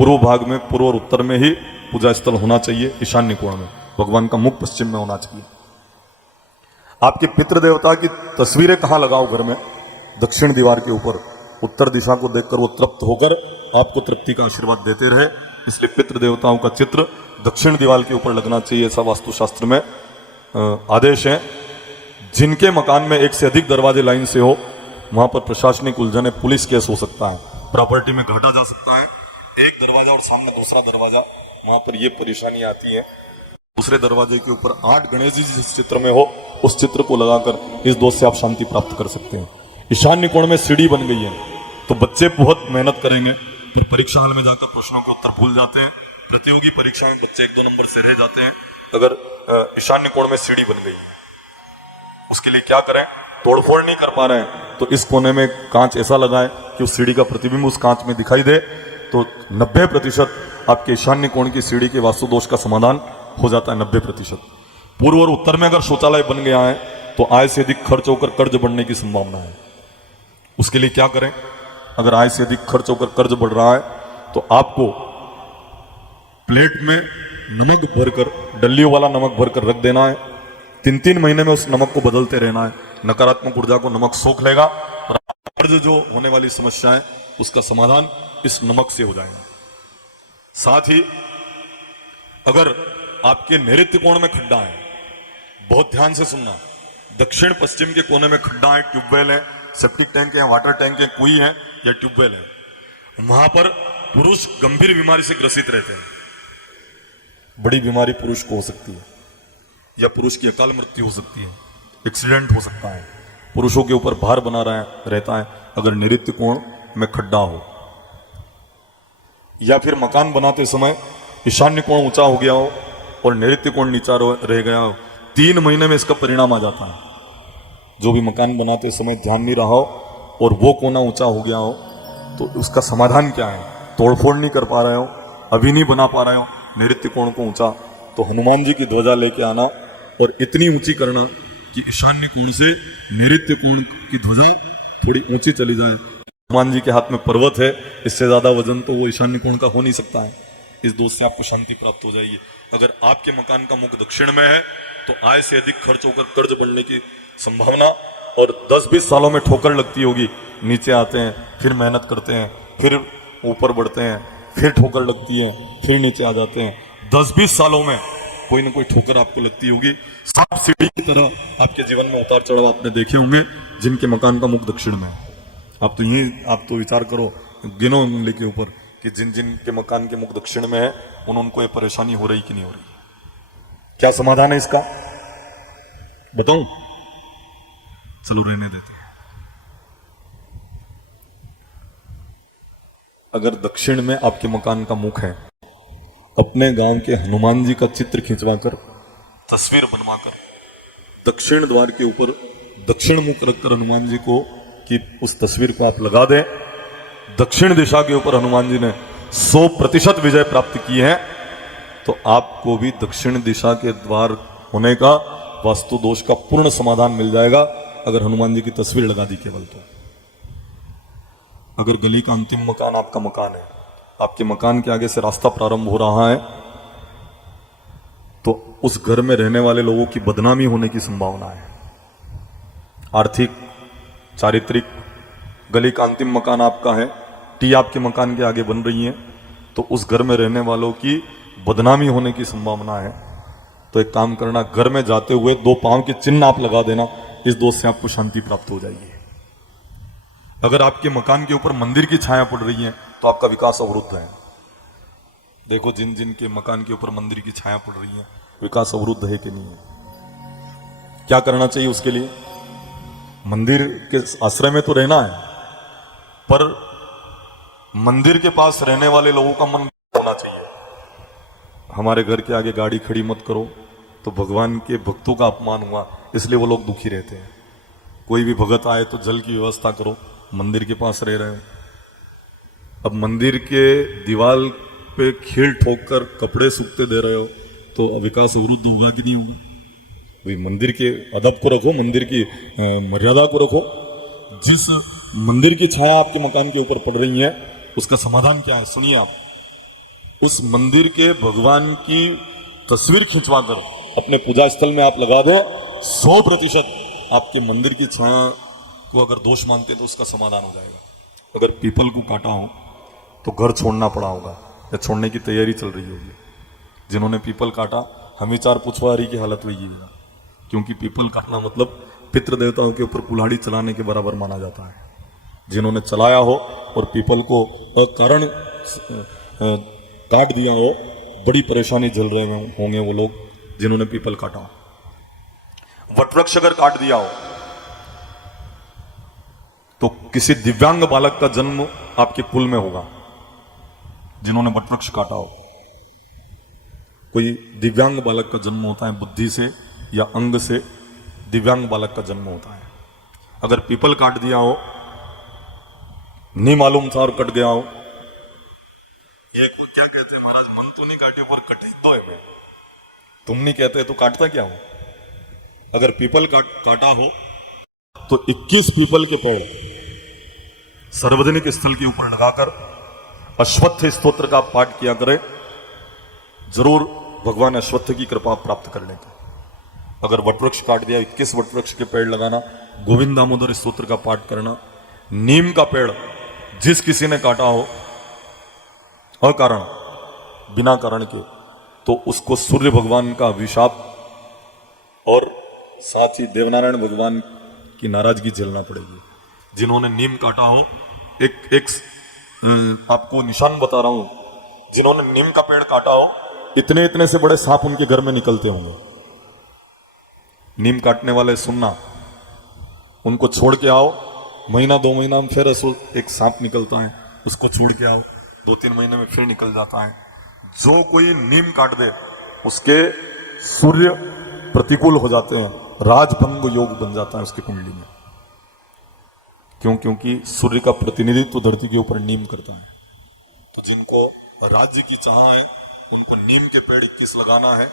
पूर्व भाग में, पूर्व और उत्तर में ही पूजा स्थल होना चाहिए। ईशान्य कोण में भगवान का मुख पश्चिम में होना चाहिए। आपके पितृ देवता की तस्वीरें कहाँ लगाओ घर में? दक्षिण दीवार के ऊपर। उत्तर दिशा को देखकर वो तृप्त होकर आपको तृप्ति का आशीर्वाद देते रहे, इसलिए पितृ देवताओं का चित्र दक्षिण दीवार के ऊपर लगना चाहिए, ऐसा वास्तुशास्त्र में आदेश है। जिनके मकान में एक से अधिक दरवाजे लाइन से हो, वहां पर प्रशासनिक उलझन है, पुलिस केस हो सकता है, प्रॉपर्टी में घाटा जा सकता है। एक दरवाजा और सामने दूसरा दरवाजा, वहां पर ये परेशानी आती है। दूसरे दरवाजे के ऊपर 8 गणेश जी जिस चित्र में हो, उस चित्र को लगाकर इस दोष से आप शांति प्राप्त कर सकते हैं। ईशान्य कोण में सीढ़ी बन गई है, तो बच्चे बहुत मेहनत करेंगे, फिर परीक्षा हॉल में जाकर प्रश्नों के उत्तर भूल जाते हैं। प्रतियोगी परीक्षा में बच्चे 1-2 नंबर से रह जाते हैं अगर ईशान्य कोण में सीढ़ी बन गई। उसके लिए क्या करें? तोड़फोड़ नहीं कर पा रहे हैं तो इस कोने में कांच ऐसा लगाएं कि उस सीढ़ी का प्रतिबिंब उस कांच में दिखाई दे, तो 90% आपके ईशान्य कोण की सीढ़ी के वास्तु दोष का समाधान हो जाता है। 90%। पूर्व और उत्तर में अगर शौचालय बन गया है तो आय से अधिक खर्च होकर कर्ज बढ़ने की संभावना है। उसके लिए क्या करें? अगर आय से अधिक खर्च होकर कर्ज बढ़ रहा है तो आपको प्लेट में नमक भरकर, डल्लियों वाला नमक भरकर रख देना है। 3-3 महीने में उस नमक को बदलते रहना है। नकारात्मक ऊर्जा को नमक सोख लेगा और कर्ज जो होने वाली समस्या है उसका समाधान इस नमक से हो जाएगा। साथ ही अगर आपके नैऋत्य कोण में खड्डा है, बहुत ध्यान से सुनना, दक्षिण पश्चिम के कोने में खड्डा है, ट्यूबवेल है, सेप्टिक टैंक है, वाटर टैंक है, कुई है या ट्यूबवेल है, वहां पर पुरुष गंभीर बीमारी से ग्रसित रहते हैं। बड़ी बीमारी पुरुष को हो सकती है या पुरुष की अकाल मृत्यु हो सकती है, एक्सीडेंट हो सकता है, पुरुषों के ऊपर भार बना रहता है अगर नैऋत्य कोण में खड्डा हो। या फिर मकान बनाते समय ईशान्य कोण ऊंचा हो गया हो और नैऋत्य कोण नीचा रह गया हो, 3 महीने में इसका परिणाम आ जाता है। जो भी मकान बनाते समय ध्यान नहीं रहा हो और वो कोना ऊंचा हो गया हो तो उसका समाधान क्या है? तोड़फोड़ नहीं कर पा रहे हो, अभी नहीं बना पा रहे हो नैऋत्य कोण को ऊंचा, तो हनुमान जी की ध्वजा लेके आना और इतनी ऊंची करना कि ईशान्य कोण से नैऋत्य कोण की ध्वजा थोड़ी ऊंची चली जाए। हनुमान जी के हाथ में पर्वत है, इससे ज्यादा वजन तो वो ईशान्य कोण का हो नहीं सकता है। इस दोष से आपको शांति प्राप्त हो जाएगी। अगर आपके मकान का मुख दक्षिण में है तो आय से अधिक खर्च होकर कर्ज बढ़ने की संभावना, और 10-20 सालों में ठोकर लगती होगी। नीचे आते हैं, फिर मेहनत करते हैं, फिर ऊपर बढ़ते हैं, फिर ठोकर लगती है, फिर नीचे आ जाते हैं। 10-20 सालों में कोई ना कोई ठोकर आपको लगती होगी। सांप सीढ़ी की तरह आपके जीवन में उतार चढ़ाव आपने देखे होंगे जिनके मकान का मुख दक्षिण में है। आप तो विचार करो, गिनो उंगली के ऊपर कि जिन जिन के मकान के मुख दक्षिण में है उनको ये परेशानी हो रही कि नहीं हो रही। क्या समाधान है इसका? बताओ। चलो रहने देते हैं। अगर दक्षिण में आपके मकान का मुख है, अपने गांव के हनुमान जी का चित्र खिंचवाकर, तस्वीर बनवाकर दक्षिण द्वार के ऊपर दक्षिण मुख रखकर हनुमान जी को कि उस तस्वीर को आप लगा दें। दक्षिण दिशा के ऊपर हनुमान जी ने 100% विजय प्राप्त की है, तो आपको भी दक्षिण दिशा के द्वार होने का वास्तु दोष का पूर्ण समाधान मिल जाएगा अगर हनुमान जी की तस्वीर लगा दी केवल। तो अगर गली का अंतिम मकान आपका मकान है, आपके मकान के आगे से रास्ता प्रारंभ हो रहा है, तो उस घर में रहने वाले लोगों की बदनामी होने की संभावना है। आर्थिक, चारित्रिक, गली का अंतिम मकान आपका है, टी आपके मकान के आगे बन रही है, तो उस घर में रहने वालों की बदनामी होने की संभावना है। तो एक काम करना, घर में जाते हुए 2 पांव के चिन्ह आप लगा देना, इस दोष से आपको शांति प्राप्त हो जाएगी। अगर आपके मकान के ऊपर मंदिर की छाया पड़ रही है तो आपका विकास अवरुद्ध है। देखो जिन जिन के मकान के ऊपर मंदिर की छाया पड़ रही है, विकास अवरुद्ध है कि नहीं है। क्या करना चाहिए उसके लिए? मंदिर के आश्रय में तो रहना है, पर मंदिर के पास रहने वाले लोगों का मन होना चाहिए। हमारे घर के आगे गाड़ी खड़ी मत करो, तो भगवान के भक्तों का अपमान हुआ, इसलिए वो लोग दुखी रहते हैं। कोई भी भगत आए तो जल की व्यवस्था करो, मंदिर के पास रह रहे हो। अब मंदिर के दीवार पे खील ठोक कर कपड़े सूखते दे रहे हो, तो विकास अवरुद्ध होगा कि नहीं होगा? भाई मंदिर के अदब को रखो, मंदिर की मर्यादा को रखो। जिस मंदिर की छाया आपके मकान के ऊपर पड़ रही है उसका समाधान क्या है, सुनिए आप। उस मंदिर के भगवान की तस्वीर खिंचवा कर अपने पूजा स्थल में आप लगा दो, 100% आपके मंदिर की छाया को अगर दोष मानते तो उसका समाधान हो जाएगा। अगर पीपल को काटा हो तो घर छोड़ना पड़ा होगा या छोड़ने की तैयारी चल रही होगी। जिन्होंने पीपल काटा हमें 4 पुछवारी की हालत हुई है, क्योंकि पीपल काटना मतलब पितृ देवताओं के ऊपर कुल्हाड़ी चलाने के बराबर माना जाता है। जिन्होंने चलाया हो और पीपल को अकारण काट दिया हो, बड़ी परेशानी झेल रहे होंगे वो लोग जिन्होंने पीपल काटा हो। वटवृक्ष अगर काट दिया हो तो किसी दिव्यांग बालक का जन्म आपके कुल में होगा। जिन्होंने वटवृक्ष काटा हो, कोई दिव्यांग बालक का जन्म होता है, बुद्धि से या अंग से दिव्यांग बालक का जन्म होता है। अगर पीपल काट दिया हो, नहीं मालूम था और कट गया हो, ये क्या कहते हैं महाराज, मन तो नहीं काटे पर कटे तो है। तुम नहीं कहते तो काटता क्या हो। अगर पीपल काटा हो तो 21 पीपल के पेड़ सार्वजनिक स्थल के ऊपर लगाकर अश्वत्थ स्तोत्र का पाठ किया करें, जरूर भगवान अश्वत्थ की कृपा प्राप्त कर लेंगे। अगर वटवृक्ष काट दिया, 21 वटवृक्ष के पेड़ लगाना, गोविंद दामोदर स्तोत्र का पाठ करना। नीम का पेड़ जिस किसी ने काटा हो अकारण, बिना कारण के, तो उसको सूर्य भगवान का अभिशाप और साथ ही देवनारायण भगवान की नाराजगी झेलना पड़ेगी। जिन्होंने नीम काटा हो, एक आपको निशान बता रहा हूं, जिन्होंने नीम का पेड़ काटा हो, इतने इतने से बड़े सांप उनके घर में निकलते होंगे। नीम काटने वाले सुनना, उनको छोड़ के आओ, महीना 2 महीना में फिर एक सांप निकलता है, उसको छोड़ के आओ, 2-3 महीने में फिर निकल जाता है। जो कोई नीम काट दे उसके सूर्य प्रतिकूल हो जाते हैं, राजभंग योग बन जाता है उसकी कुंडली में। क्योंकि सूर्य का प्रतिनिधित्व धरती के ऊपर नीम करता है। तो जिनको राज्य की चाह है उनको नीम के पेड़ 21 लगाना है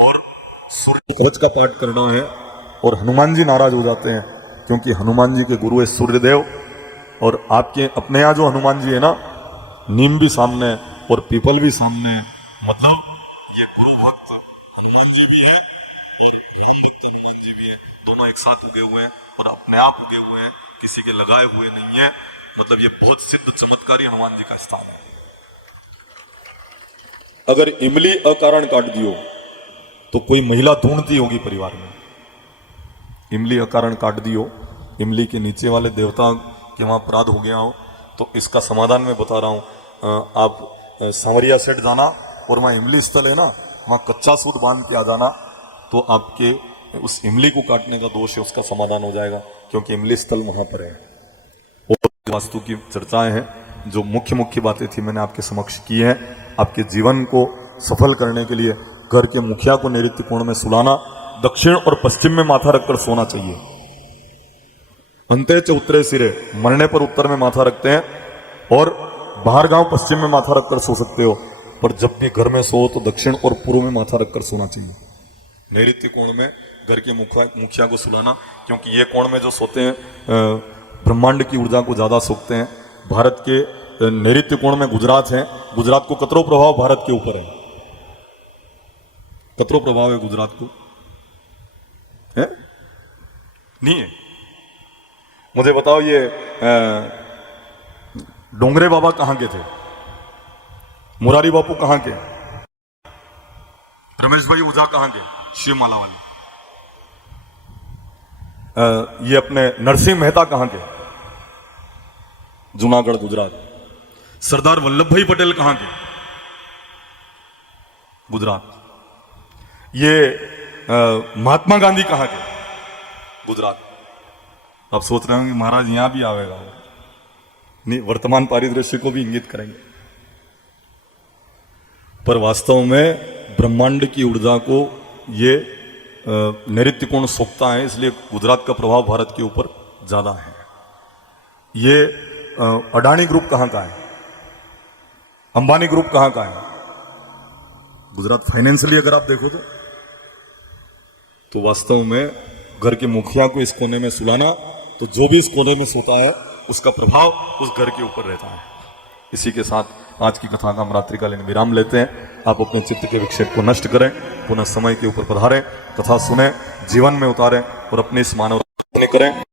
और सूर्य कवच का पाठ करना है। और हनुमान जी नाराज हो जाते हैं, क्योंकि हनुमान जी के गुरु है सूर्यदेव, और आपके अपने यहाँ जो हनुमान जी है ना, नीम भी सामने और पीपल भी सामने, मतलब ये गुरु भक्त हनुमान जी भी है और राम भक्त हनुमान जी भी है, दोनों एक साथ उगे हुए हैं और अपने आप उगे हुए हैं, किसी के लगाए हुए नहीं है। मतलब ये बहुत सिद्ध चमत्कारी हनुमान जी का स्थान है। अगर इमली अकारण काट दियो तो कोई महिला ढूंढती होगी परिवार में। इमली अकारण काट दियो, इमली के नीचे वाले देवता के वहां अपराध हो गया हो, तो इसका समाधान मैं बता रहा हूं। आप सांवरिया सेठ जाना और वहां इमली स्थल है ना, वहां कच्चा सूट बांध के आ जाना, तो आपके उस इमली को काटने का दोष है उसका समाधान हो जाएगा, क्योंकि इमली स्थल वहां पर है। और वास्तु की चर्चाएं हैं, जो मुख्य मुख्य बातें थी मैंने आपके समक्ष की है। आपके जीवन को सफल करने के लिए घर के मुखिया को नैऋत्य कोण में सुलाना, दक्षिण और पश्चिम में माथा रखकर सोना चाहिए। अंते च उत्तरे सिरे, मरने पर उत्तर में माथा रखते हैं, और बाहर गांव पश्चिम में माथा रखकर सो सकते हो, पर जब भी घर में सो तो दक्षिण और पूर्व में माथा रखकर सोना चाहिए। नैऋत्य कोण में घर के मुखिया को सुलाना, क्योंकि ये कोण में जो सोते हैं ब्रह्मांड की ऊर्जा को ज्यादा सोखते हैं। भारत के नैऋत्य कोण में गुजरात है, गुजरात को कतरो प्रभाव भारत के ऊपर है, कतरो प्रभाव है गुजरात को है? नहीं है। मुझे बताओ ये डोंगरे बाबा कहां के थे, मुरारी बापू कहां के, रमेश भाई ओझा कहां के, शिवमाला वाले, ये अपने नरसिंह मेहता कहां के, जूनागढ़ गुजरात। सरदार वल्लभ भाई पटेल कहां के, गुजरात। ये महात्मा गांधी कहां के, गुजरात। अब सोच रहे होंगे महाराज यहां भी आवेगा, नहीं, वर्तमान परिदृश्य को भी इंगित करेंगे, पर वास्तव में ब्रह्मांड की ऊर्जा को ये नैऋत्य कोण सोखता है, इसलिए गुजरात का प्रभाव भारत के ऊपर ज्यादा है। ये अडानी ग्रुप कहां का है, अंबानी ग्रुप कहां का है, गुजरात। फाइनेंशियली अगर आप देखो तो वास्तव में घर के मुखिया को इस कोने में सुलाना, तो जो भी इस कोने में सोता है उसका प्रभाव उस घर के ऊपर रहता है। इसी के साथ आज की कथा का हम रात्रिकालीन विराम लेते हैं। आप अपने चित्त के विक्षेप को नष्ट करें, पुनः समय के ऊपर पधारें, कथा सुने, जीवन में उतारें और अपने इस मानव करें।